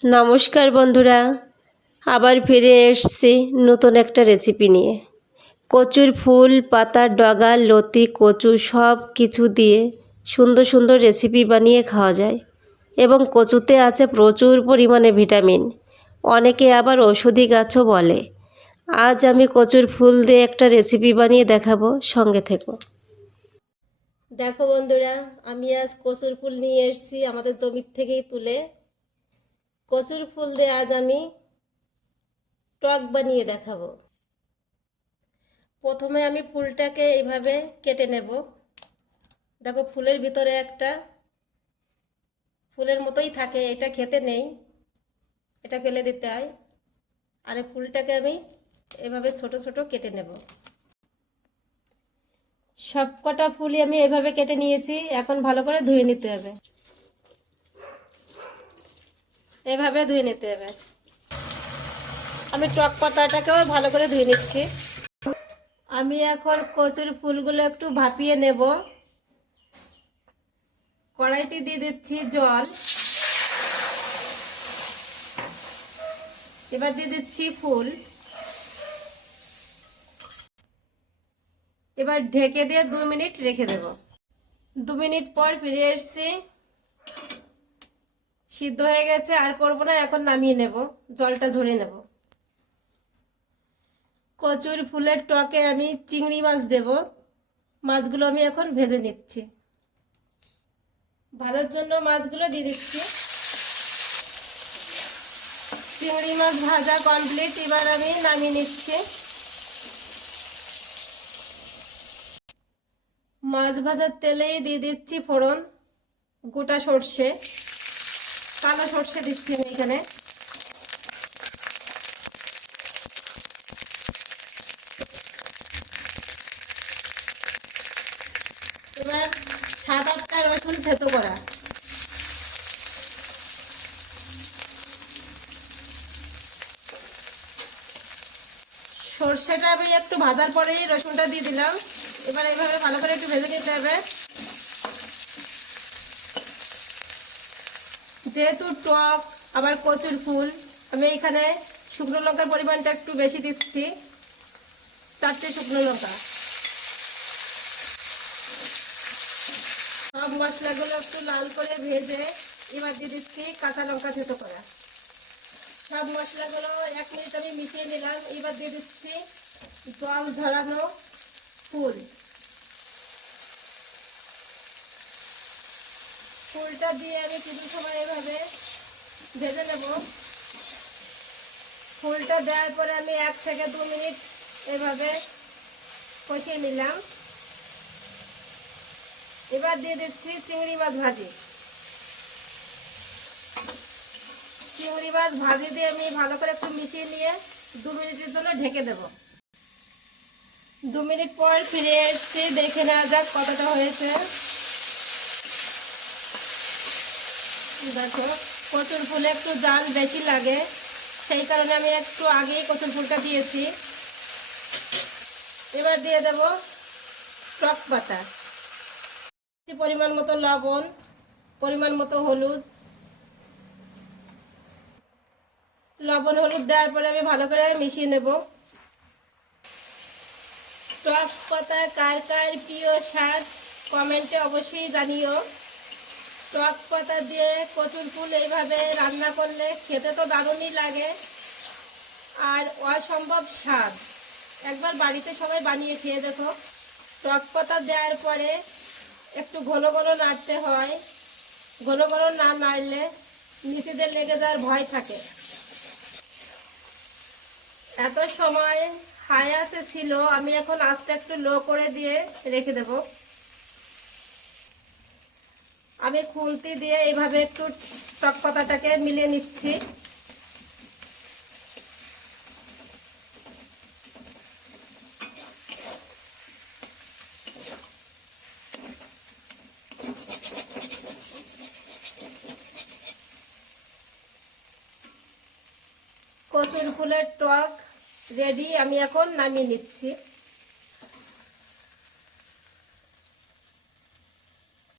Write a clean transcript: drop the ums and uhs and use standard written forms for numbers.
নমস্কার বন্ধুরা, আবার ফিরে এসেছি নতুন একটা রেসিপি নিয়ে। কচুর ফুল, পাতার ডগা, লতি, কচু সব কিছু দিয়ে সুন্দর সুন্দর রেসিপি বানিয়ে খাওয়া যায় এবং কচুতে আছে প্রচুর পরিমাণে ভিটামিন। অনেকে আবার ঔষধি গাছও বলে। আজ আমি কচুর ফুল দিয়ে একটা রেসিপি বানিয়ে দেখাবো, সঙ্গে থেকো। দেখো বন্ধুরা, আমি আজ কচুর ফুল নিয়ে এসেছি আমাদের জমির থেকেই তুলে। কচুর ফুল দিয়ে আজ আমি টক বানিয়ে দেখাবো। প্রথমে আমি ফুলটাকে এইভাবে কেটে নেব। দেখো, ফুলের ভিতরে একটা ফুলের মতোই থাকে, এটা খেতে নেই, এটা ফেলে দিতে হয়। আর এই ফুলটাকে আমি এভাবে ছোট ছোট কেটে নেব। সব কটা ফুলই আমি এভাবে কেটে নিয়েছি। এখন ভালো করে ধুয়ে নিতে হবে, এভাবে ধুয়ে নিতে হবে। আমি টক পাতাটাকেও ভালো করে ধুয়ে নিচ্ছি। আমি এখন কচুর ফুলগুলো একটু ভাপিয়ে নেব। কড়াইতে দিয়ে দিচ্ছি জল, এবার দিয়ে দিচ্ছি ফুল। এবার ঢেকে দিয়ে 2 মিনিট রেখে দেব। 2 মিনিট পর ফিরে এসেছি, সিদ্ধ হয়ে গেছে। আর করবো না, এখন নামিয়ে নেব, জলটা ঝরিয়ে নেব। কচুর ফুলের টকে আমি চিংড়ি মাছ দেব। মাছগুলো আমি এখন ভেজে নিচ্ছি। ভাজার জন্য মাছগুলো দিয়ে দিচ্ছি। চিংড়ি মাছ ভাজা কমপ্লিট, এবার আমি নামিয়ে নিচ্ছি। মাছ ভাজার তেলেই দিয়ে দিচ্ছি ফোড়ন, গোটা সর্ষে, কালো সর্ষে দিচ্ছি আমি এখানে। এবার 7-8টা রসুন থেতো করা। সর্ষেটা আমি একটু ভাজার পরেই রসুনটা দিয়ে দিলাম। এবার এইভাবে ভালো করে একটু ভেজে নিতে হবে। যেহেতু টক আবার কচুর ফুল, আমি এখানে শুকনো লঙ্কার পরিমাণটা একটু বেশি দিচ্ছি, 4টে শুকনো লঙ্কা। সব মশলাগুলো একটু লাল করে ভেজে এবার দিয়ে দিচ্ছি কাঁচা লঙ্কা থেতো করা। সব মশলাগুলো 1 মিনিট আমি মিশিয়ে নিলাম। এবার দিয়ে দিচ্ছি জল ঝরানো ফুল। ফুলটা দিয়ে আমি কিছু সময় এভাবে ভেজে নেব। ফুলটা দেওয়ার পরে আমি 1 থেকে 2 মিনিট এভাবে কষিয়ে নিলাম। এবার দিয়ে দিচ্ছি চিংড়ি মাছ ভাজি। চিংড়ি মাছ ভাজি দিয়ে আমি ভালো করে একটু মিশিয়ে নিয়ে 2 মিনিটের জন্য ঢেকে দেব। 2 মিনিট পর ফিরে এসেছি, দেখে নেওয়া যাক কতটা হয়েছে। দেখো, কচুর ফুলে একটু জাল বেশি লাগে, সেই কারণে আমি একটু আগেই কচুর ফুলটা দিয়েছি। এবার দিয়ে দেব টক পাতা, পরিমাণ মতো লবণ, পরিমাণ মতো হলুদ। লবণ হলুদ দেওয়ার পরে আমি ভালো করে মিশিয়ে নেব। টক পাতা কার কার প্রিয় স্বাদ কমেন্টে অবশ্যই জানিও। টক পাতা দিয়ে কচুর ফুল এইভাবে রান্না করলে খেতে তো দারুণই লাগে আর অসম্ভব স্বাদ। একবার বাড়িতে সবাই বানিয়ে খেয়ে দেখো। টক পাতা দেওয়ার পরে একটু ঘন ঘন নাড়তে হয়, ঘন ঘন না নাড়লে নিচেদের লেগে যাওয়ার ভয় থাকে। এত সময় হাই আছে ছিল, আমি এখন আঁচটা একটু লো করে দিয়ে রেখে দেব। আমি খুন্তি দিয়ে এইভাবে একটু টক পাতাটাকে মিলিয়ে নিচ্ছি। কচুর ফুলের টক রেডি, আমি এখন নামিয়ে নিচ্ছি।